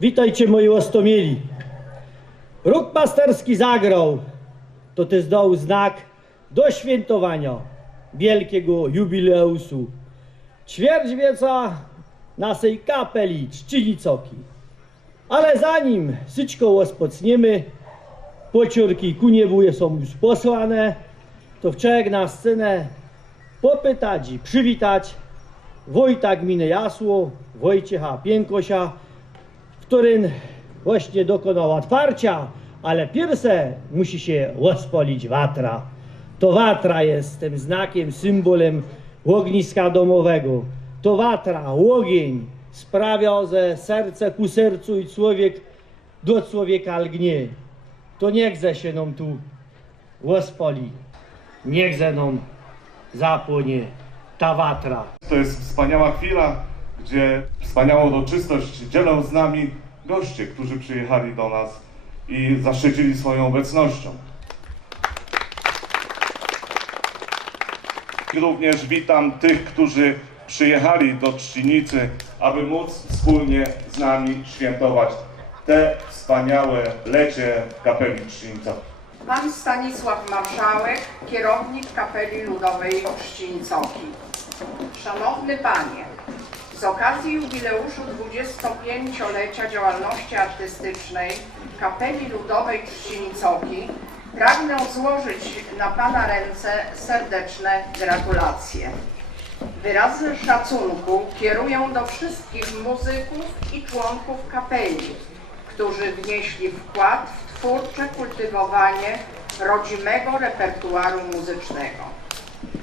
Witajcie moi łostomieli. Róg pasterski zagrał. To też dał znak do świętowania wielkiego jubileusu. Ćwierć wieca naszej kapeli Czcinicoki. Ale zanim syćko rozpoczniemy, pociórki ku niebu są już posłane, to wczoraj na scenę popytać i przywitać Wojta Gminy Jasło, Wojciecha Piękosia, którym właśnie dokonał otwarcia, ale pierse musi się rozpolić watra. To watra jest tym znakiem, symbolem ogniska domowego. To watra, ogień sprawia, że serce ku sercu i człowiek do człowieka lgnie. To niechże się nam tu rozpoli, niechże nam zapłonie ta watra. To jest wspaniała chwila, gdzie wspaniałą uroczystość dzielą z nami goście, którzy przyjechali do nas i zaszczycili swoją obecnością. Również witam tych, którzy przyjechali do Trzcinicy, aby móc wspólnie z nami świętować te wspaniałe lecie kapeli Trzcinica. Pan Stanisław Marszałek, kierownik Kapeli Ludowej Trzcińcoki. Szanowny Panie, z okazji jubileuszu 25-lecia działalności artystycznej Kapeli Ludowej Trzcińcoki pragnę złożyć na Pana ręce serdeczne gratulacje. Wyrazy szacunku kieruję do wszystkich muzyków i członków kapeli, którzy wnieśli wkład w twórcze kultywowanie rodzimego repertuaru muzycznego,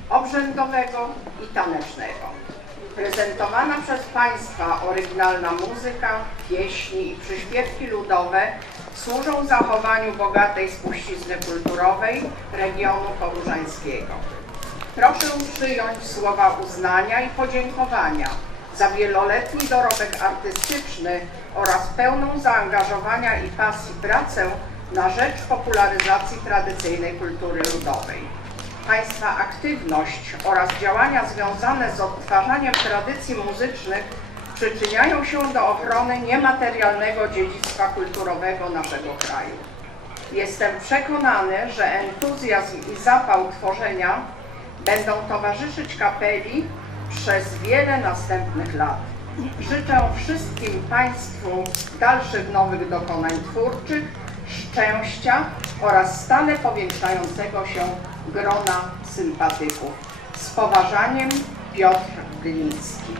obrzędowego i tanecznego. Prezentowana przez Państwa oryginalna muzyka, pieśni i przyśpiewki ludowe służą zachowaniu bogatej spuścizny kulturowej regionu poruszańskiego. Proszę przyjąć słowa uznania i podziękowania za wieloletni dorobek artystyczny oraz pełną zaangażowania i pasji pracę na rzecz popularyzacji tradycyjnej kultury ludowej. Państwa aktywność oraz działania związane z odtwarzaniem tradycji muzycznych przyczyniają się do ochrony niematerialnego dziedzictwa kulturowego naszego kraju. Jestem przekonany, że entuzjazm i zapał tworzenia będą towarzyszyć kapeli przez wiele następnych lat. Życzę wszystkim Państwu dalszych nowych dokonań twórczych, szczęścia oraz stale powiększającego się grona sympatyków. Z poważaniem Piotr Gliński.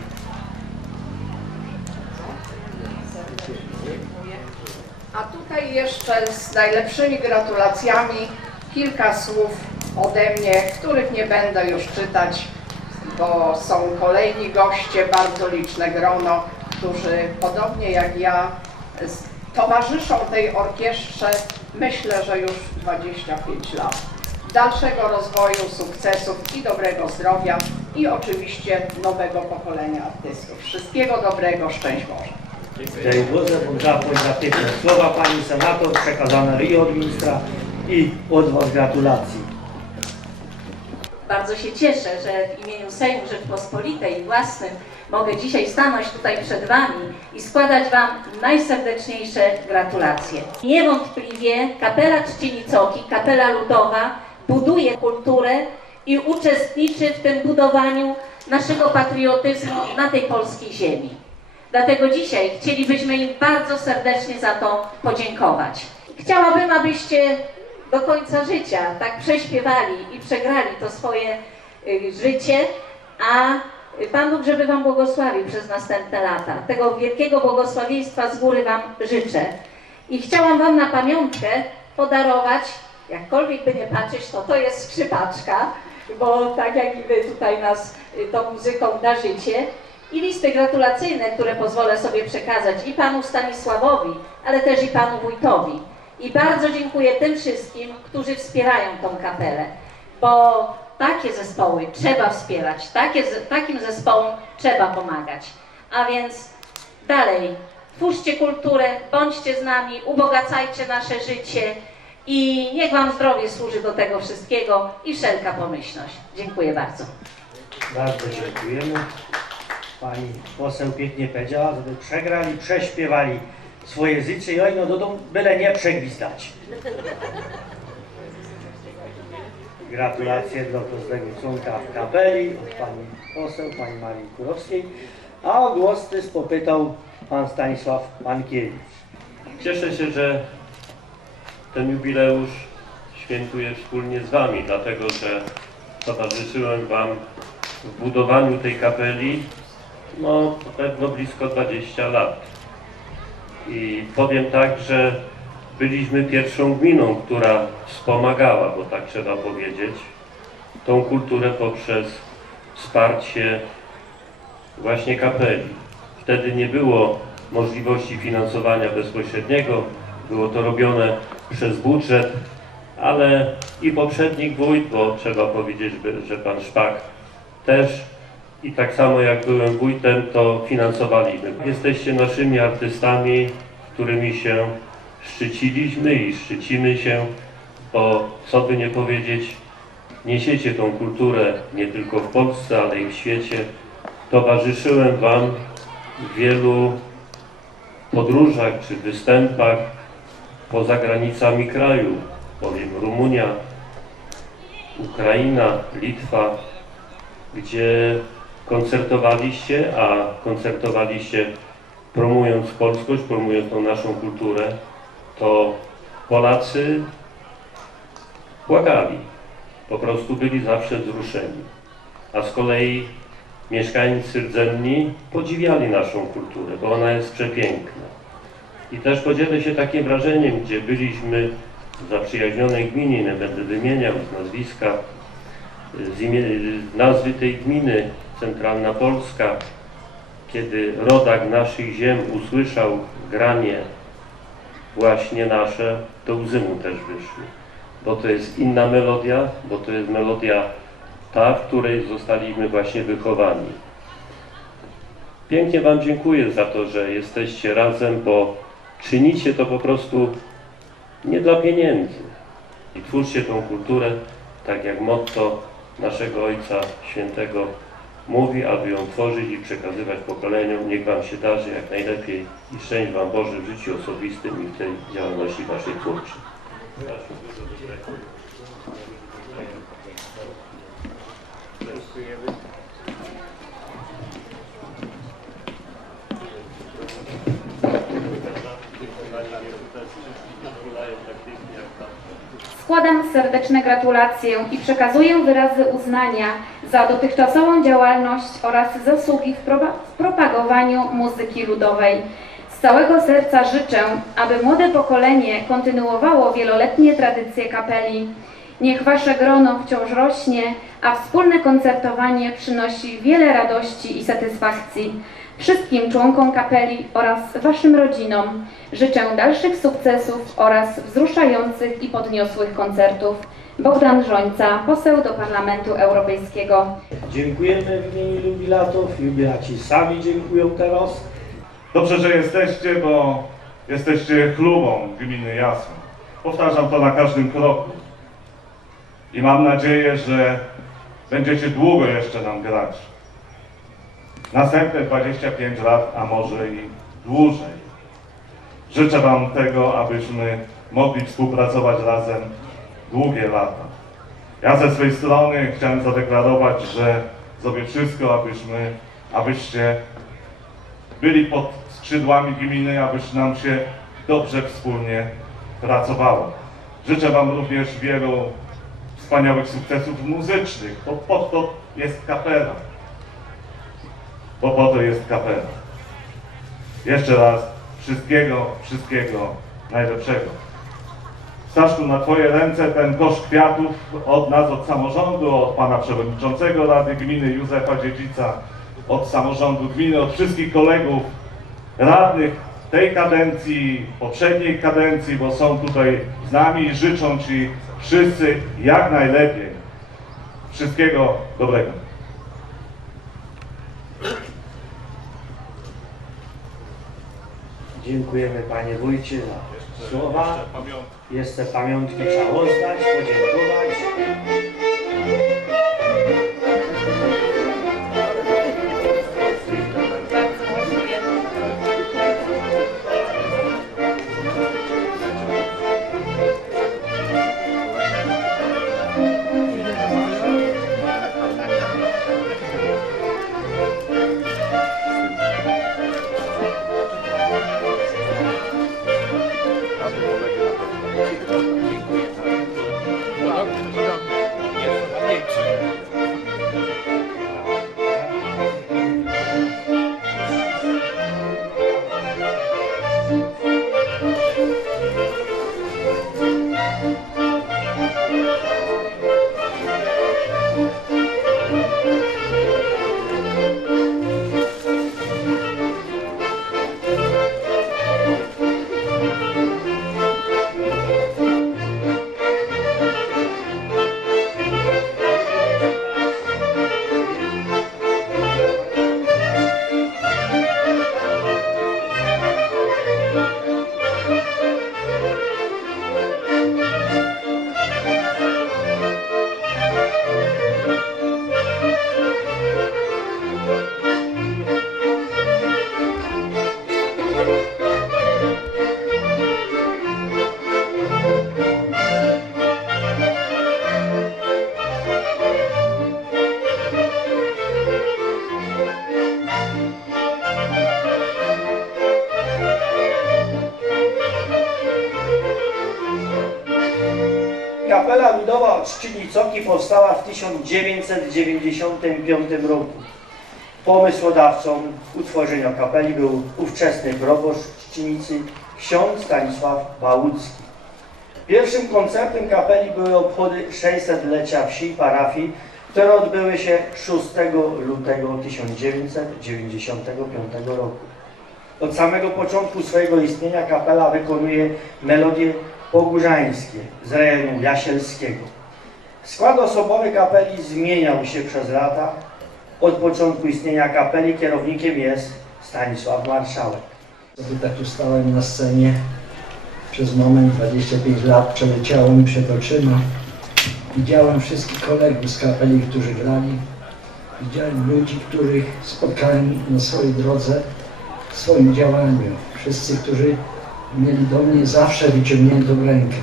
A tutaj jeszcze z najlepszymi gratulacjami kilka słów ode mnie, których nie będę już czytać, bo są kolejni goście, bardzo liczne grono, którzy podobnie jak ja towarzyszą tej orkiestrze, myślę, że już 25 lat. Dalszego rozwoju, sukcesów i dobrego zdrowia i oczywiście nowego pokolenia artystów. Wszystkiego dobrego, szczęść Boże. Daj Boże, zapłać za piękne słowa Pani Senator, przekazane i od ministra i od Was gratulacji. Bardzo się cieszę, że w imieniu Sejmu Rzeczpospolitej i własnym mogę dzisiaj stanąć tutaj przed Wami i składać Wam najserdeczniejsze gratulacje. Niewątpliwie kapela Trzcienicoki, kapela ludowa buduje kulturę i uczestniczy w tym budowaniu naszego patriotyzmu na tej polskiej ziemi. Dlatego dzisiaj chcielibyśmy im bardzo serdecznie za to podziękować. Chciałabym, abyście do końca życia tak prześpiewali i przegrali to swoje y, życie, a Pan Bóg, żeby Wam błogosławił przez następne lata. Tego wielkiego błogosławieństwa z góry Wam życzę. I chciałam Wam na pamiątkę podarować, jakkolwiek by nie patrzeć, to to jest skrzypaczka, bo tak jak i Wy tutaj nas y, tą muzyką darzycie. I listy gratulacyjne, które pozwolę sobie przekazać i Panu Stanisławowi, ale też i Panu Wójtowi. I bardzo dziękuję tym wszystkim, którzy wspierają tą kapelę, bo takie zespoły trzeba wspierać, takie, takim zespołom trzeba pomagać. A więc dalej, twórzcie kulturę, bądźcie z nami, ubogacajcie nasze życie i niech Wam zdrowie służy do tego wszystkiego i wszelka pomyślność. Dziękuję bardzo. Bardzo dziękujemy. Pani poseł pięknie powiedziała, żeby przegrali, prześpiewali swoje oj, no do domu byle nie przegwizdać. Gratulacje dla każdego członka w kapeli od pani poseł, pani Marii Kurowskiej. A o głos też popytał pan Stanisław Mankiewicz. Cieszę się, że ten jubileusz świętuję wspólnie z Wami, dlatego że towarzyszyłem Wam w budowaniu tej kapeli no pewno blisko 20 lat. I powiem tak, że byliśmy pierwszą gminą, która wspomagała, bo tak trzeba powiedzieć, tą kulturę poprzez wsparcie właśnie kapeli. Wtedy nie było możliwości finansowania bezpośredniego, było to robione przez budżet, ale i poprzedni wójt, bo trzeba powiedzieć, że pan Szpak też i tak samo jak byłem wójtem, to finansowaliśmy. Jesteście naszymi artystami, którymi się szczyciliśmy i szczycimy się, bo co by nie powiedzieć, niesiecie tą kulturę nie tylko w Polsce, ale i w świecie. Towarzyszyłem Wam w wielu podróżach czy występach poza granicami kraju, powiem Rumunia, Ukraina, Litwa, gdzie koncertowaliście, a koncertowaliście promując polskość, promując tą naszą kulturę, to Polacy płakali, po prostu byli zawsze wzruszeni. A z kolei mieszkańcy rdzenni podziwiali naszą kulturę, bo ona jest przepiękna. I też podzielę się takim wrażeniem, gdzie byliśmy w zaprzyjaźnionej gminie, nie będę wymieniał z nazwiska, z imie, nazwy tej gminy, Centralna Polska, kiedy rodak naszych ziem usłyszał granie właśnie nasze, to łzy mu też wyszły. Bo to jest inna melodia, bo to jest melodia ta, w której zostaliśmy właśnie wychowani. Pięknie Wam dziękuję za to, że jesteście razem, bo czynicie to po prostu nie dla pieniędzy. I twórzcie tą kulturę, tak jak motto naszego Ojca Świętego mówi, aby ją tworzyć i przekazywać pokoleniom. Niech Wam się darzy jak najlepiej i szczęść Wam Boże w życiu osobistym i w tej działalności Waszej twórczej. Składam serdeczne gratulacje i przekazuję wyrazy uznania za dotychczasową działalność oraz zasługi w, propa- w propagowaniu muzyki ludowej. Z całego serca życzę, aby młode pokolenie kontynuowało wieloletnie tradycje kapeli. Niech Wasze grono wciąż rośnie, a wspólne koncertowanie przynosi wiele radości i satysfakcji. Wszystkim członkom kapeli oraz Waszym rodzinom życzę dalszych sukcesów oraz wzruszających i podniosłych koncertów. Bogdan Żońca, poseł do Parlamentu Europejskiego. Dziękujemy w imieniu jubilatów. Jubilaci sami dziękują teraz. Dobrze, że jesteście, bo jesteście chlubą gminy Jasło. Powtarzam to na każdym kroku. I mam nadzieję, że będziecie długo jeszcze nam grać. Następne 25 lat, a może i dłużej. Życzę Wam tego, abyśmy mogli współpracować razem długie lata. Ja ze swej strony chciałem zadeklarować, że zrobię wszystko, abyśmy, abyście byli pod skrzydłami gminy, abyś nam się dobrze wspólnie pracowało. Życzę Wam również wielu wspaniałych sukcesów muzycznych, bo po to jest kapela. Bo po to jest kapela. Jeszcze raz wszystkiego, wszystkiego najlepszego. Staszku, na Twoje ręce ten kosz kwiatów od nas, od samorządu, od Pana Przewodniczącego Rady Gminy Józefa Dziedzica, od samorządu gminy, od wszystkich kolegów radnych tej kadencji, poprzedniej kadencji, bo są tutaj z nami i życzą Ci wszyscy jak najlepiej. Wszystkiego dobrego. Dziękujemy Panie Wójcie za słowa. Jeszcze pamiątki trzeba oddać, podziękować. 1995 roku. Pomysłodawcą utworzenia kapeli był ówczesny proboszcz Czcinicy ksiądz Stanisław Bałucki. Pierwszym koncertem kapeli były obchody 600-lecia wsi parafii, które odbyły się 6 lutego 1995 roku. Od samego początku swojego istnienia kapela wykonuje melodie pogórzańskie z rejonu jasielskiego. Skład osobowy kapeli zmieniał się przez lata. Od początku istnienia kapeli kierownikiem jest Stanisław Marszałek. Sobie tak tu stałem na scenie. Przez moment 25 lat przeleciało mi przed oczyma. Widziałem wszystkich kolegów z kapeli, którzy grali. Widziałem ludzi, których spotkałem na swojej drodze, w swoim działaniu. Wszyscy, którzy mieli do mnie zawsze wyciągniętą rękę.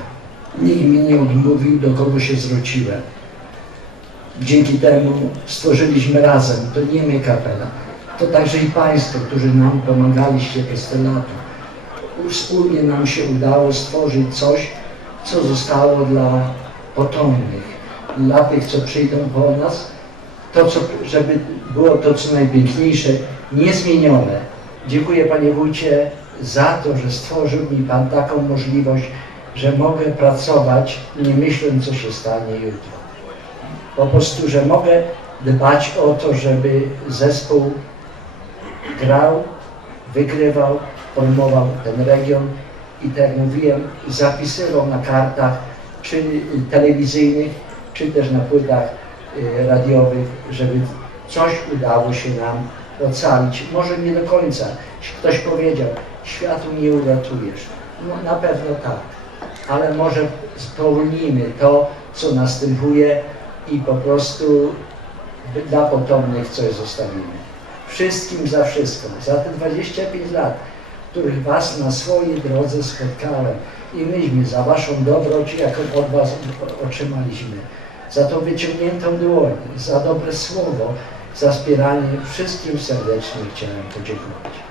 Nikt mi nie odmówił, do kogo się zwróciłem. Dzięki temu stworzyliśmy razem, to nie my kapela, to także i Państwo, którzy nam pomagaliście przez te lata. Wspólnie nam się udało stworzyć coś, co zostało dla potomnych, dla tych, co przyjdą po nas, to, co, żeby było to, co najpiękniejsze, niezmienione. Dziękuję Panie Wójcie za to, że stworzył mi Pan taką możliwość, że mogę pracować, nie myśląc, co się stanie jutro. Po prostu, że mogę dbać o to, żeby zespół grał, wygrywał, formował ten region i tak jak mówiłem, zapisywał na kartach, czy telewizyjnych, czy też na płytach y, radiowych, żeby coś udało się nam ocalić. Może nie do końca. Ktoś powiedział, światu nie uratujesz. No na pewno tak, ale może spełnimy to, co następuje i po prostu dla potomnych coś zostawimy. Wszystkim za wszystko, za te 25 lat, których Was na swojej drodze spotkałem i myśmy za Waszą dobroć, jaką od Was otrzymaliśmy, za tą wyciągniętą dłoń, za dobre słowo, za wspieranie, wszystkim serdecznie chciałem podziękować.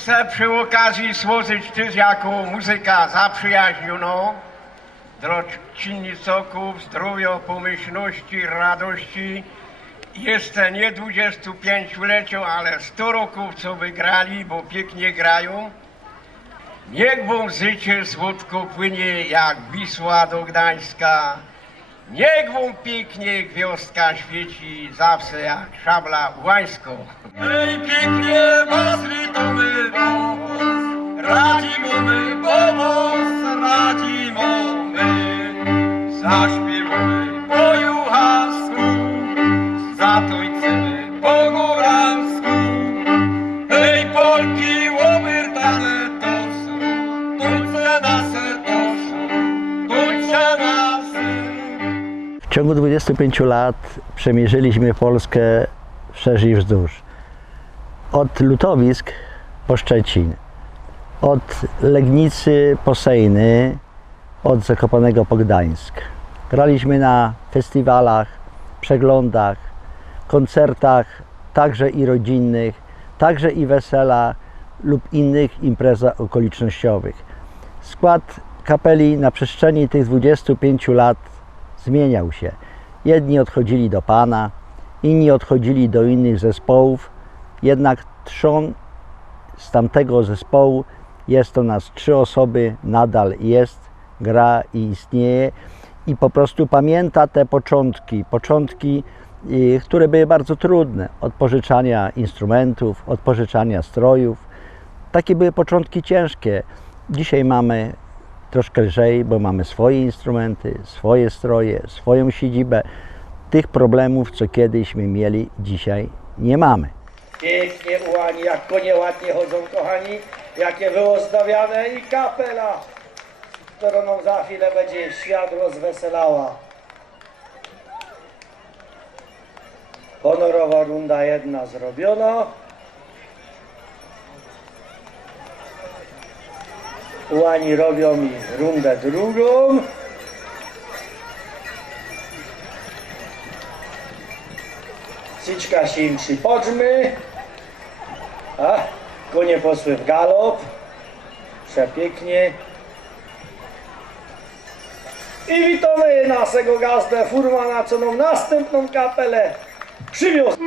Muszę przy okazji złożyć też jako muzyka zaprzyjaźnioną dla czynnicoków zdrowia, pomyślności, radości. Jeszcze nie 25-leciu, ale 100 roków co wygrali, bo pięknie grają. Niech wam życie słodko płynie jak Wisła do Gdańska. Niech wam pięknie gwiazdka świeci zawsze jak szabla łańską. Hej, pięknie was rytmy radzimy my, pomoc radzimy my. Zaśpiewamy W ciągu 25 lat przemierzyliśmy Polskę wszerz i wzdłuż. Od Lutowisk po Szczecin, od Legnicy po Sejny, od Zakopanego po Gdańsk. Graliśmy na festiwalach, przeglądach, koncertach, także i rodzinnych, także i wesela lub innych imprezach okolicznościowych. Skład kapeli na przestrzeni tych 25 lat zmieniał się. Jedni odchodzili do Pana, inni odchodzili do innych zespołów, jednak trzon z tamtego zespołu jest to nas trzy osoby, nadal jest, gra i istnieje i po prostu pamięta te początki, początki, y, które były bardzo trudne, od pożyczania instrumentów, od pożyczania strojów. Takie były początki ciężkie. Dzisiaj mamy troszkę lżej, bo mamy swoje instrumenty, swoje stroje, swoją siedzibę. Tych problemów, co kiedyśmy mieli, dzisiaj nie mamy. Pięknie ułani, jak konie ładnie chodzą, kochani, jakie wyozdawiane i kapela, którą nam za chwilę będzie świat rozweselała. Honorowa runda jedna zrobiona. Ułani robią mi rundę drugą. Siczka się im przypodźmy. A, konie poszły w galop. Przepięknie. I witamy naszego gazdę Furmana, co nam następną kapelę przywiózł.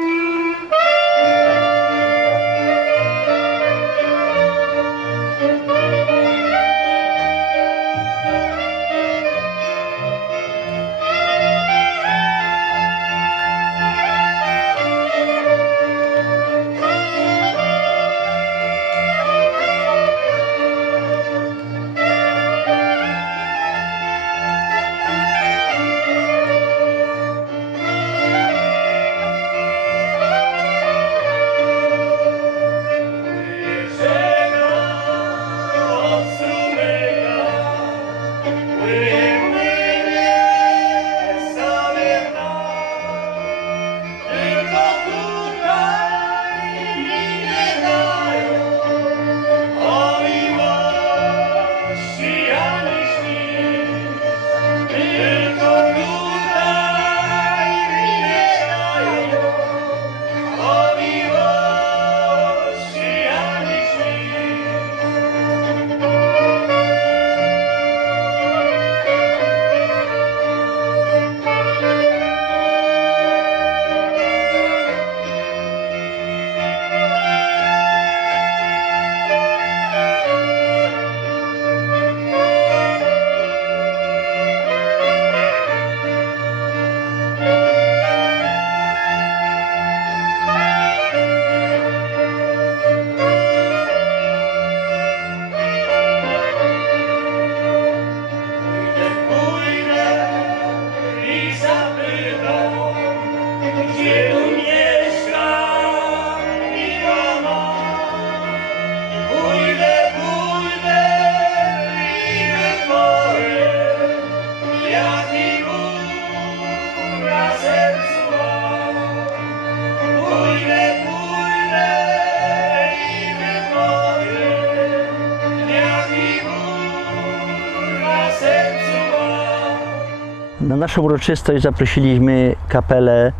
Naszą uroczystość zaprosiliśmy kapele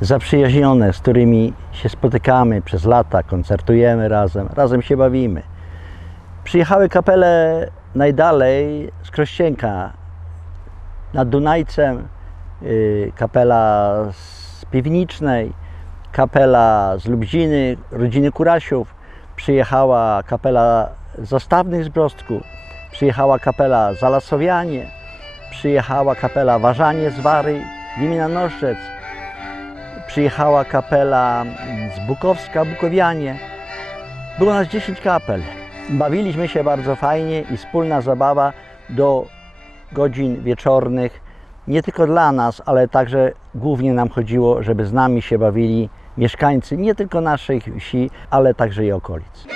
zaprzyjaźnione, z którymi się spotykamy przez lata, koncertujemy razem, razem się bawimy. Przyjechały kapele najdalej z Krościenka, nad Dunajcem, y, kapela z Piwnicznej, kapela z Lubziny, rodziny Kurasiów, przyjechała kapela z Zastawnych z przyjechała kapela Zalasowianie, przyjechała kapela Warzanie z Wary, gmina Noszczec, przyjechała kapela z Bukowska, Bukowianie. Było nas 10 kapel Bawiliśmy się bardzo fajnie i wspólna zabawa do godzin wieczornych, nie tylko dla nas, ale także głównie nam chodziło, żeby z nami się bawili mieszkańcy nie tylko naszej wsi, ale także i okolic.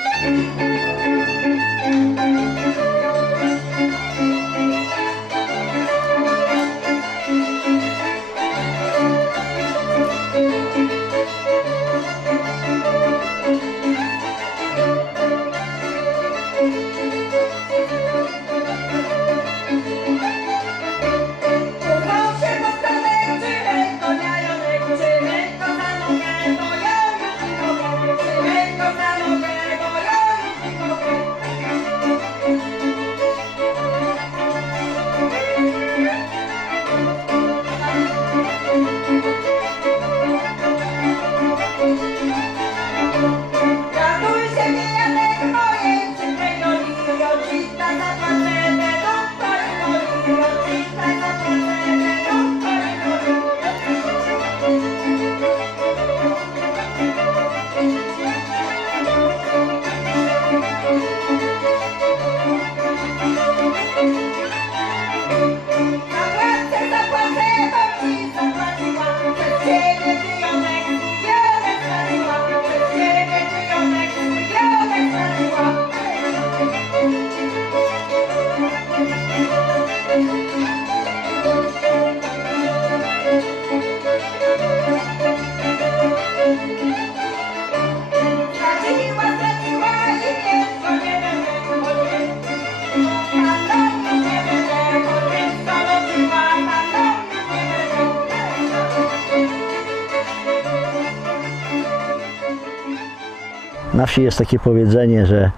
Wsi jest takie powiedzenie, że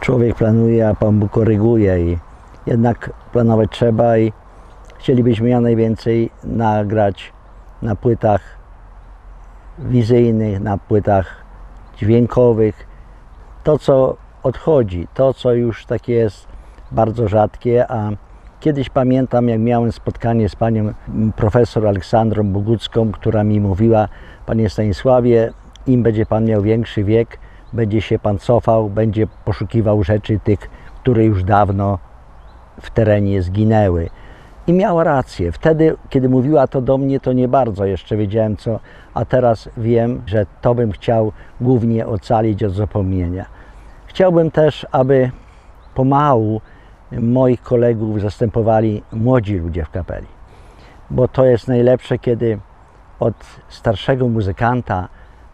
człowiek planuje, a Pan Bóg koryguje i jednak planować trzeba i chcielibyśmy jak najwięcej nagrać na płytach wizyjnych, na płytach dźwiękowych. To, co odchodzi, to, co już takie jest bardzo rzadkie, a kiedyś pamiętam, jak miałem spotkanie z panią profesor Aleksandrą Bogucką, która mi mówiła, panie Stanisławie, im będzie pan miał większy wiek, będzie się pan cofał, będzie poszukiwał rzeczy tych, które już dawno w terenie zginęły. I miała rację. Wtedy, kiedy mówiła to do mnie, to nie bardzo jeszcze wiedziałem co, a teraz wiem, że to bym chciał głównie ocalić od zapomnienia. Chciałbym też, aby pomału moich kolegów zastępowali młodzi ludzie w kapeli, bo to jest najlepsze, kiedy od starszego muzykanta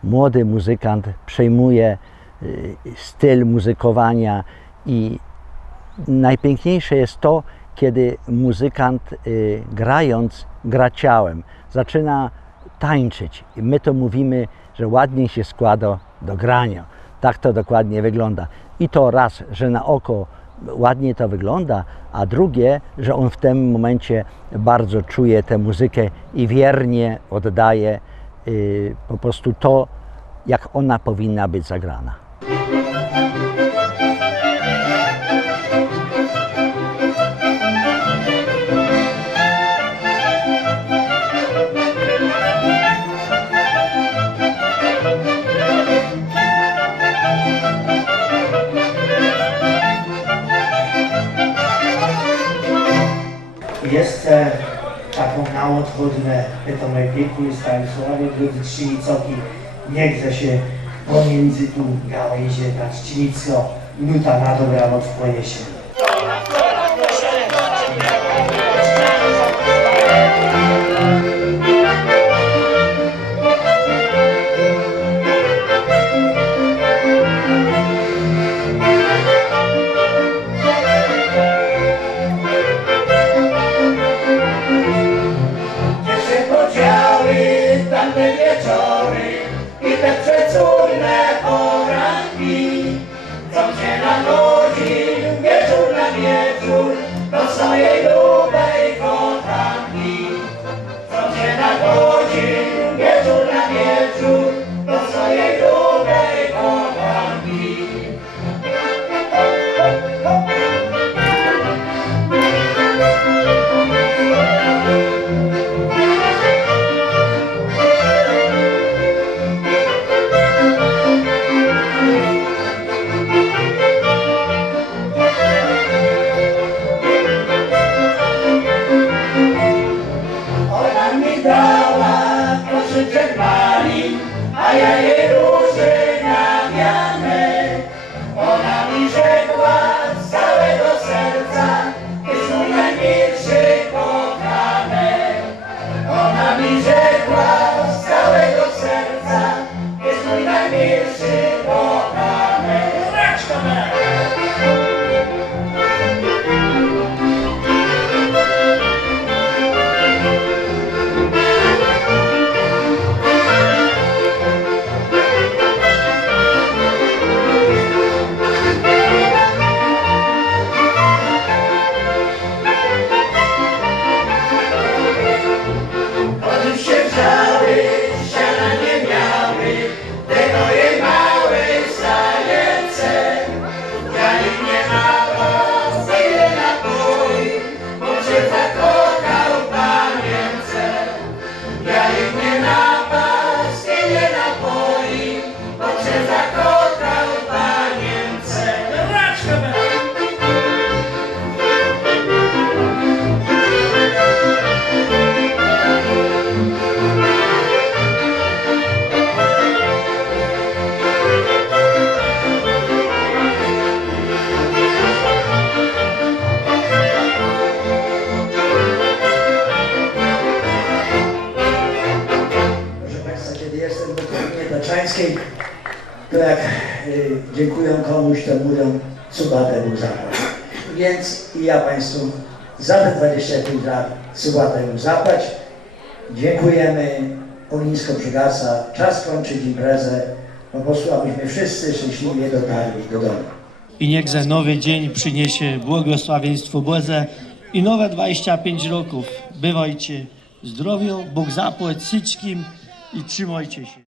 młody muzykant przejmuje y, styl muzykowania i najpiękniejsze jest to, kiedy muzykant y, grając gra ciałem, zaczyna tańczyć. I my to mówimy, że ładnie się składa do grania. Tak to dokładnie wygląda. I to raz, że na oko ładnie to wygląda, a drugie, że on w tym momencie bardzo czuje tę muzykę i wiernie oddaje po prostu to, jak ona powinna być zagrana. Jeszcze taką na odchodne, to najpiękniej Stanisławie, drodzy Trzcinicoki, nie chce się pomiędzy tu gałęzie ta Trzcinicko, nuta na dobranoc poniesie. Ja Państwu za te 25 lat Subatę był zapłać. Dziękujemy, ognisko przygasa, czas kończyć imprezę, po prostu abyśmy wszyscy szczęśliwie dotarli do domu. i niech za nowy dzień przyniesie błogosławieństwo Boże i nowe 25 roków. Bywajcie zdrowiu, Bóg zapłać wszystkim i trzymajcie się.